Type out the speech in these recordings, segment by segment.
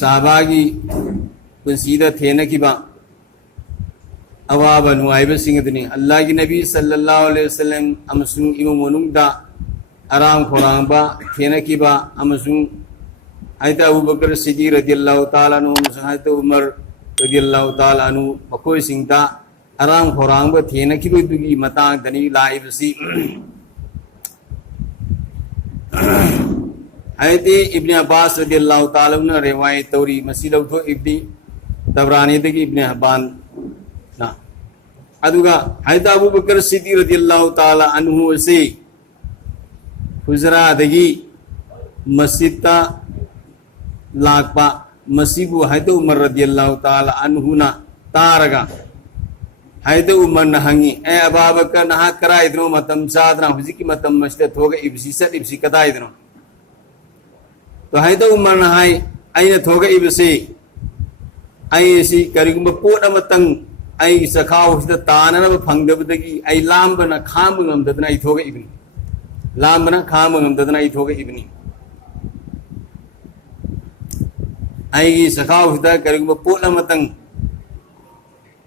साहबागी पुंसीदा थेनकिबा अवाब नुआइबसिंगदनी अल्लाह की नबी सल्लल्लाहु अलैहि वसल्लम अमसुंग इमुंग मनुंगदा आराम खुरांगबा थेनकिबा अमसुंग हायता अबू बकर सिद्दीक रदियल्लाहु ताला अन्हु अमसुंग हायता उमर रदियल्लाहु ताला अन्हु मखोय सिंगदा आराम खुरांगबा थेनकिबदुगी मतांग दनी लाइबसि हायते इब्ने अब्बास रदियल्लाहु ताला अन्हु रिवायत तौरी मसी लौथो इब्नी तबरानी दगी इब्ने हब्बान ना अदुगा हायता अबू बकर सिद्दीक रदियल्लाहु ताला अन्हु से हुजरा दगी मस्जिदा लाकपा मसीबु हायता उमर रदियल्लाहु ताला अन्हु ना तारगा हायता उमर ना हंगी ए अबू बकर ना कराइद्रो मतम सादना हुजिकी मतम मस्जिद थोगा इब्सी सद इब्सी कदाइद्रो तो हायता उमर ना हाय आइना थोगा इब्सी आई करीगुम पोट अमतंग आई सखाव तानब फंगदबदगी आई लांबना खाम ngमददना आई थोगा इबनी लांबना खाम ngमददना आई थोगा इबनी आई सखाव करीगुम पोट अमतंग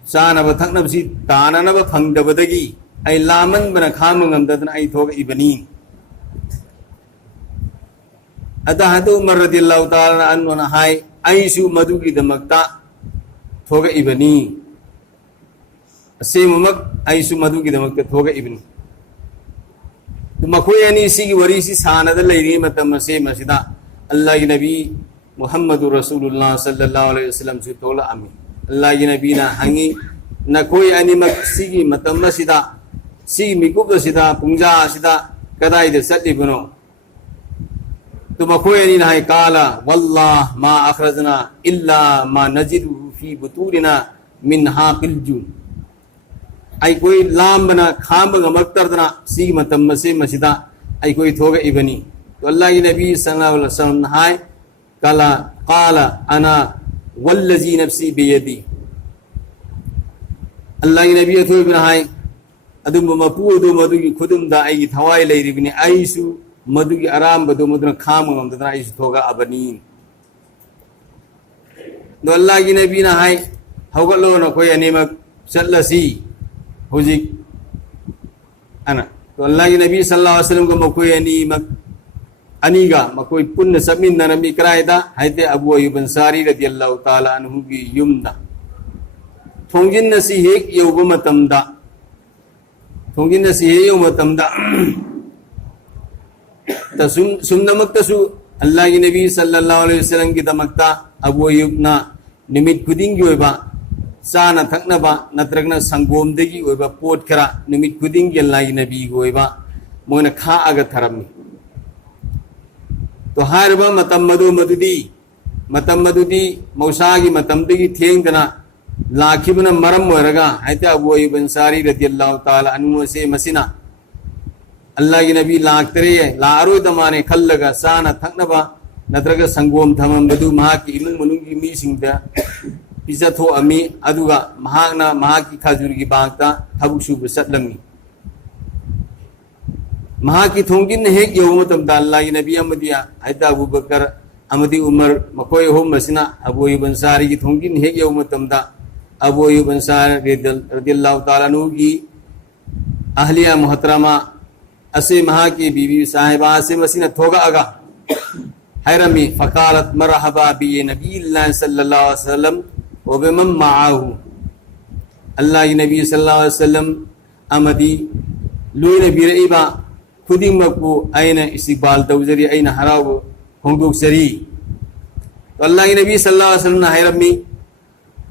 सानब थकनबसी तानब फंगदबदगी आई लामनबना खाम ngमददना आई थोगा इबनी अतः हदु उमर रदियल्लाहु ताला अन्हु ना हाय आईसु मधुगी दमकता थोगा इबनी असेममक आईसु मधुगी दमकता थोगा इबनी तो मखोय अनी सिगी वरीसी सानद लैरी मतम से मसिदा अल्लाह की नबी मुहम्मदुर रसूलुल्लाह सल्लल्लाहु अलैहि वसल्लम सु तोला अमी अल्लाह की नबी ना हंगी नखोय अनी मक सिगी मतम मसिदा सिगी मिकुब सिदा पुंजा सिदा कदाई दे सल्लिबनो तो मखोय अनी ना काला वल्लाह मा अखरजना इल्ला मा नजिदु फी बुतूरिना मिन हाकिल जून आई कोई लांबना खांब गमक्तरदना सी मतम से मसिदा आई कोई थोगा इबनी तो अल्लाह की नबी सल्लल्लाहु अलैहि वसल्लम हाय काला काला अना वल्लजी नफ्सी बियदी अल्लाह की नबी थो इबन हाय अदुम मपू दो मदुगी खुदुमदा आई थवाई लेरिबनी आईसु मदुगी आराम बदो मदुना खाम गमदना आईसु थोगा अबनी तो अल्लाह की नबी ना हाय हौगलो न कोई अनेमक चलसी हुजिक अना तो अल्लाह की नबी सल्लल्लाहु अलैहि वसल्लम को मकोई अनीमक अनीगा मकोई पुण्य समिन नमी करायदा हायते अबू अय्यूब अंसारी रदियल्लाहु ताला अन्हु की युमदा थोंगिन नसी हेक यौब मतमदा थोंगिन नसी हे यौ मतमदा तसुम सुमनमक तसु अल्लाह की नबी सल्लल्लाहु अलैहि वसल्लम की दमकता अबू अय्यूब ना निमित खुदिंग की ओइबा साना थकनबा नत्रगना संगोमदगी ओइबा पोट खरा निमित खुदिंग की अल्लाह की नबी की ओइबा मोना खा आगा थरमनी तो हारबा मतम मदुदी मौसागी मतमदगी थेंगदना लाखिबना मरम ओरगा हायते अबू अय्यूब अंसारी रदियल्लाहु ताला अन्हु से मसिना अल्लाह की नबी लाक्तरे लारो दमाने खल्लगा साना थकनबा नत्रगा संगोम थमम बदु महा की इमुंग मनुंगी मी सिंगदा पिजा थो अमी अदुगा महाना महा की खजूर की बागता थबुसु बसलमी महा की थोंगिन हेक यौम तम अल्लाह की नबी अमदिया हायता अबू बकर अमदी उमर मकोय होम मसिना अबू अय्यूब अंसारी की थोंगिन हेक यौम तम दा अबू अय्यूब अंसारी रदियल्लाहु ताला अन्हु की अहलिया मुहतरमा असे महा की बीवी साहिबा से मसिना थोगा अगा हैरमी फ़कालत मरहबा बि नबील्लाह सल्लल्लाहु अलैहि वसल्लम व बिमन माअहु अल्लाह की नबी सल्लल्लाहु अलैहि वसल्लम अमदी लुई नबी रईबा खुदिंग मकु आइना इस्तिकबाल तौजरी आइना हराव होंदुक सरी तो अल्लाह की नबी सल्लल्लाहु अलैहि वसल्लम हैरमी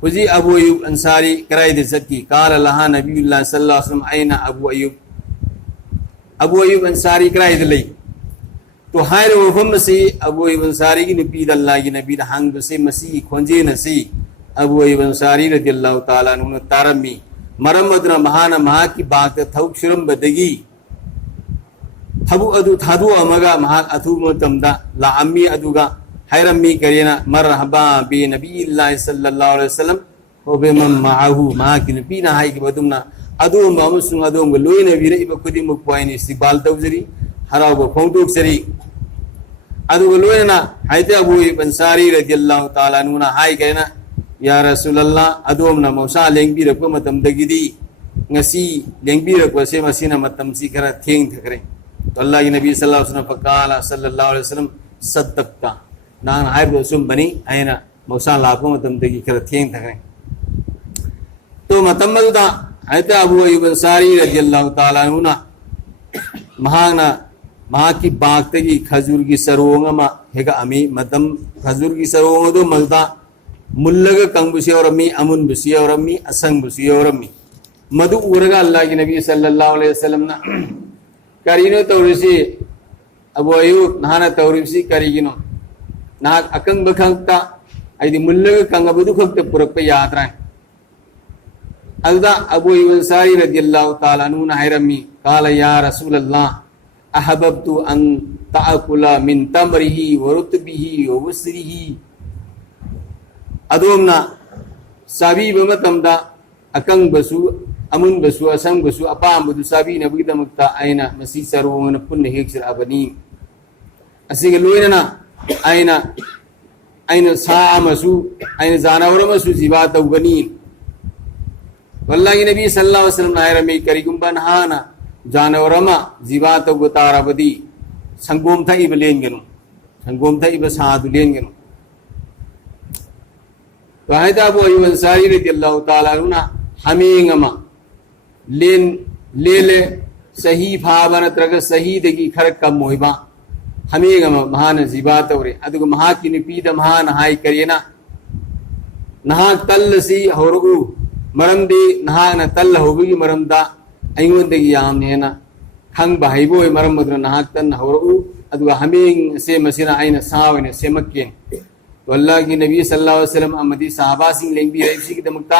हुजी अबू अय्यूब अंसारी कराई दे सकी काल लहा नबील्लाह सल्लल्लाहु अलैहि वसल्लम आइना अबू अय्यूब अंसारी कराई दे लई तो हायर वफम से अबू अय्यूब अंसारी की नबी अल्लाह की नबी हंग से मसी खोंजे नसी अबू अय्यूब अंसारी रदियल्लाहु ताला अन्हु तारमी मरम अदना महाना महा की बात थौ शुरम बदगी थबु अदु थादु अमगा महा अथु मतमदा ला अम्मी अदुगा हैरमी करेना मरहबा बि नबील्लाह सल्लल्लाहु अलैहि वसल्लम व बिमन माअहु महा की नबी ना हाय की बदुमना अदुम अमसुंग अदुम लोई नबी रे इब खुदी मुक पाइनी इस्तिकबाल तौजरी हराव फोंदुक सरी लोना हाइते अबू अंसारी रदियल्लाहु ताला नुना हाई कहना या रसूलल्लाह अदोमना मौसा लेंबी रखो मतमदगिदी ngasi lengbi rakwa se masina matam si kara theng thakre to Allah ki nabi sallallahu alaihi wasallam faqala sallallahu alaihi wasallam saddaqta nan hay bo sum bani aina mausa la ko matam de ki kara theng thakre to matam da ayta abu ayyub ansari radiyallahu taala anhu na mahana maha ki baagte ki khajur ki sarong ma hega ami matam khajur ki sarong do malda mullaga kangbusi orami amun busi orami asang busi orami मधु उरगा अल्लाह की नबी सल्लल्लाहु अलैहि वसल्लम ना करीनो तौरिसी अबू अयूब नहाना तौरिसी करीगिनो ना अकंग बखंगता ऐदी मुल्लग कंग बदु खंगते पुरक पे यात्रा अल्दा अबू अयूब अंसारी रदियल्लाहु ताला अन्हु ना हैरमी काला या रसूल अल्लाह अहबब्तु अन ताकुला मिन तमरिही व रुतबिही व वसरिही अदोमना साबी बमतमदा अकंग बसु अमुन बसु असंग बसु अपाम बदु साबी नबी दमकता आइना मसी सरवंगन पुन्ने हेक्सर अबनी असिग लोइना आइना सा अमसु आइना जानवर मसु जीवा तौगनी वल्लाहि नबी सल्लल्लाहु अलैहि वसल्लम नायरा मे करिगुंबा नहाना जानवर मा जीवा तौगतारबदी संगोम थाई बलेंगनु संगोम थाई बसादु लेंगनु तो हायदा अबू अयूब अंसारी रदियल्लाहु ताला अन्हु हमेंगमा लेन लेले सही भावना त्रग सही दगी खरक कम मोइबा हमेंगमा महान जीवा तौरे अदुग महा की निपीद महान हाई करियना नहा तल्लसी होरगु मरमदी नहा न तल्ल होगी मरमदा अइंगोंदगी यामनेना खंग बाहिबोय मरम मदुन नहा तन होरगु अदुग हमेंग से मसिना आइना सावने सेमक्के तो अल्लाह की नबी सल्लल्लाहु अलैहि वसल्लम अमदी सहाबा सिंह लेंबी रही की दमकता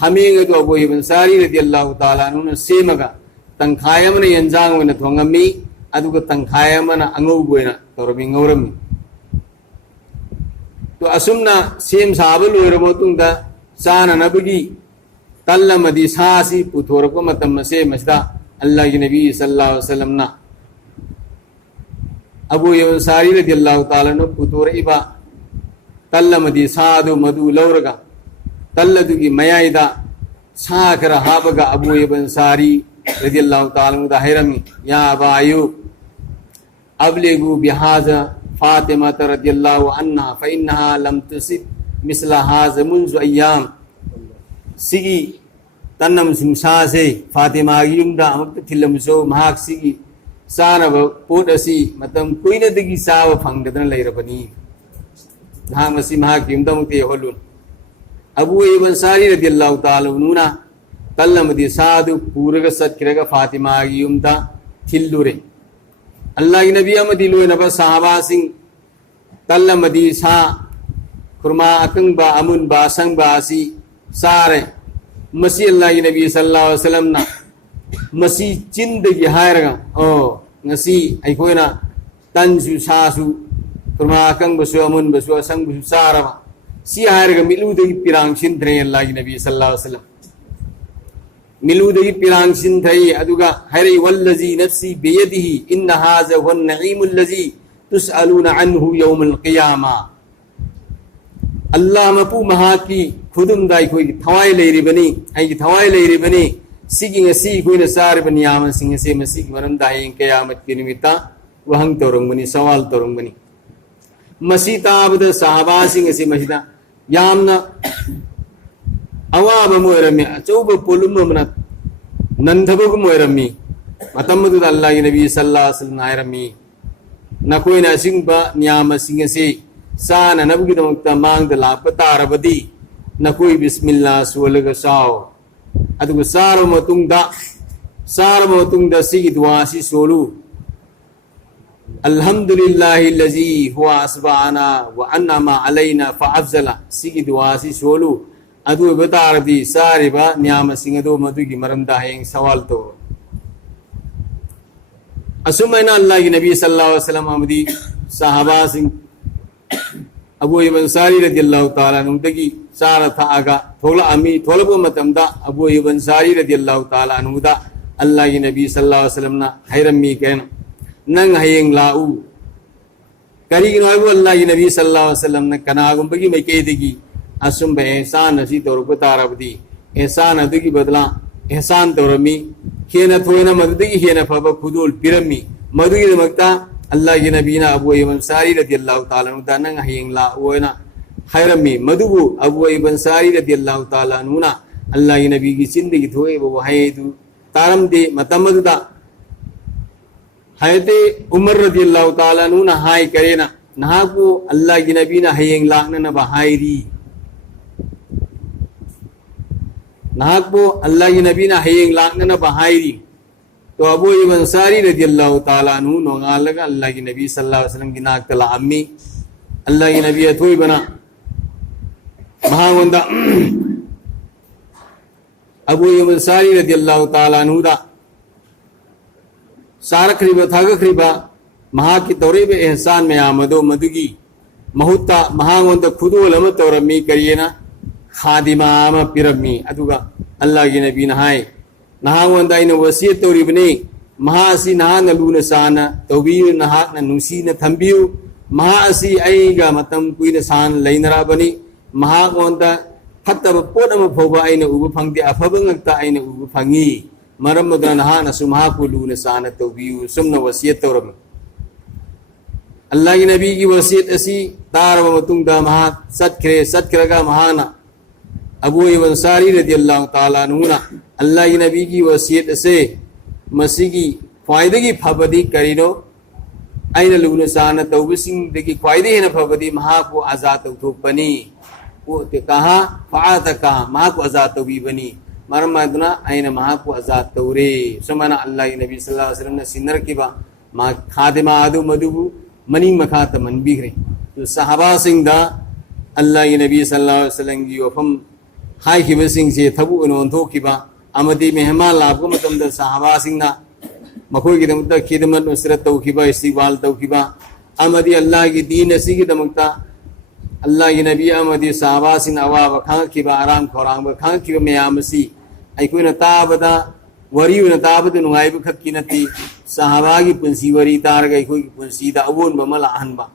हमें तो अबू अयूब अंसारी रदियल्लाहु ताला अन्हु सेमगा तंखायमन यंजांग वना थोंगमी अदुग तंखायमन अंगौबोयना तोरमी ngौरमी तो असुमना सेम साब लोइरब मतुंगदा साना नबगी तल्लमदी सासी पुथोरको मतम से मसदा अल्लाह की नबी सल्लल्लाहु अलैहि वसल्लम ना अबू अयूब अंसारी रदियल्लाहु ताला अन्हु पुथोरइबा तल्लमदी सादु मधु लौरगा तल्लदुगी मयाइदा साखर हाबगा अबू अयूब अंसारी रदियल्लाहु ताला अन्हु हैरमी या अबा अयूब अबलिगु बिहाजा फातिमा रदियल्लाहु अन्हा फइन्नहा लम तुसिब मिसला हाज़ मुंज़ अय्याम सिगी तन्नम सिंसा से फातिमा की युमदा अमक थिलमसो महाक सिगी सानब पोट असि मतम कुइनदगी साव फंगदन लैरबनी धाम मसी महाक युमदमुते होलुन अबू अयूब अंसारी रदियल्लाहु ताला अन्हुना तल्लमदी सादु पूरग सत्किरग फातिमा की युमदा थिल्लुरे अल्लाह की नबी अमदी लोइनब सहाबा सिंह तल्लमदी सा खुरमा अकंबा अमुनबा संबा असि सारे मसी अल्लाह की नबी सल्लल्लाहु अलैहि वसल्लम ना मसी चिंदगी हायरगा ओ ngasi aikoina tansu sasu खुरमा अकंबसु अमुनबसु असंबसु सारबा सी हायरगा मिलुदगी पिरांग सिंद्रे अल्लाह की नबी सल्लल्लाहु अलैहि वसल्लम मिलुदगी पिरांग सिंथई अदुगा हरे वल्लजी नफ्सी बियदिही इन हाज़ा वन नईमुल लजी तुसअलूना अन्हु यौमुल क़ियामा अल्लाह मपू महा की खुदुम दाई कोई थवाई लेरिबनी आई थवाई लेरिबनी सिगिंग सी कोई सार बनी याम सिंह से मसी मरम दाई क़यामत की निमित्ता वहंग तोरंगबनी सवाल तोरंगबनी मसी ताबद सहाबा सिंह से मसिदा यामना अवाब मोयरमी अचौब पोलुममना नंदबगु मोयरमी मतमदु अल्लाह की नबी सल्लल्लाहु अलैहि वसल्लम नायरमी नकोइना सिंगबा न्याम सिंह से साना नबगी दमकता मांगद लाप तारबदी नकोई बिस्मिल्लाह सोलग साओ अदुग सारो मतुंगदा सिगी दुआ सि सोलु अल्हम्दुलिल्लाहि लजी हुवा अस्बाना व अन्नमा अलैना फअफजला सिगी दुआ सि सोलु अदु बतारदी सारिबा न्याम सिंह दो मधुगी मरमदा हेंग सवाल तो असुमैना अल्लाह की नबी सल्लल्लाहु अलैहि वसल्लम अमदी सहाबा सिंह अबू अयूब अंसारी रदियल्लाहु ताला अन्हु दगी सारा था आगा थोला अमी थोलबो मतमदा अबू अयूब अंसारी रदियल्लाहु ताला अन्हु दा अल्लाह की नबी सल्लल्लाहु अलैहि वसल्लम ना हैरमी कहन नंग हयेंग लाऊ करीगिनो हाइबो अल्लाह नबी सल्लल्लाहु अलैहि वसल्लम ने कनागुंबगी मैकेदगी असुंब एहसान असी तौरप तारबदी एहसान अदुगी बदला एहसान तौरमी हेन थोयना मदुगी हेन फब खुदुल पिरमी मदुगी दमक्ता अल्लाह की नबीना अबू अय्यूब अंसारी रदियल्लाहु ताला अन्हु नंग हयेंग ला ओयना हैरमी मदुबु अबू अय्यूब अंसारी रदियल्लाहु ताला अन्हुना अल्लाह की नबी की जिंदगी थोए वो वहायदु तारम दे मतमदुदा हैते उमर रदियल्लाहु ताला अन्हुना हाय करेना नहाकु अल्लाह की नबीना हयेंग लाकना न बहायरी नहाकु अल्लाह की नबीना हयेंग लाकना न बहायरी तो अबू अय्यूब अंसारी रदियल्लाहु ताला अन्हु नोंगालगा अल्लाह की नबी सल्लल्लाहु अलैहि वसल्लम की नाक तला अम्मी अल्लाह की नबी अथोई बना महावंदा अबू अय्यूब अंसारी रदियल्लाहु ताला अन्हु दा सारखरिबा थागखरिबा महा की तौरीब एहसान में आमदो मदुगी महुत्ता महावंदा खुदुल अम तौरमी करियना खादिमा अम पिरमी अदुगा अल्लाह की नबी नहाय नहावंदा इन वसीयत तौरीबने महा असि नहा लूना साना तौबियु नहाक न नुसी न थंबियु महा असि आईगा मतम कुइन सान लैनराबनी महा वंदा फत्तब पोट अम फोबा आइन उबु फंगदे अफब ngakta आइन उबु फंगी मरम मदन नहा नसु महा को लूना साना तौबियु सुमन वसीयत तौरम अल्लाह की नबी की वसीयत असि तारब मतुंगदा महा सत्खरेगा महाना अबू अय्यूब अंसारी रदियल्लाहु ताला अन्हुना अल्लाह की नबी की वसीयत से मसीगी ख्वाइदे की फबदी करिनो आइन लुगन साना तौबसिंग दगी ख्वाइदे न फबदी महा को आजाद तौथोपनी वो ते कहा फात कहा महा को आजाद तौबी बनी मरम मदना आइन महा को आजाद तौरे समाना अल्लाह की नबी सल्लल्लाहु अलैहि वसल्लम ने सिनर किबा मा खादिमा आदु मदुबु मनिंग मखा तमन बिगरे तो सहाबा सिंह दा अल्लाह की नबी सल्लल्लाहु अलैहि वसल्लम की वफम हाई खिबसिंग से थबु नोंथोखिबा अमदी मेहमान लाभको मतमदा सहाबा सिंगना मखोई की दमता खिदमत नुसरत तौखिबा इस्तिकबाल तौखिबा अमदी अल्लाह की दीन असी की दमकता अल्लाह की नबी अमदी सहाबा सिंग अवाब खांखिबा आराम खोरांग खांखिबा मयामसी अइकोइना ताबदा वरी न ताबद नुगाइब खक्की नती सहाबा की पुंसी वरी तारगा अइकोई की पुंसी दा अवोन बमला अहनबा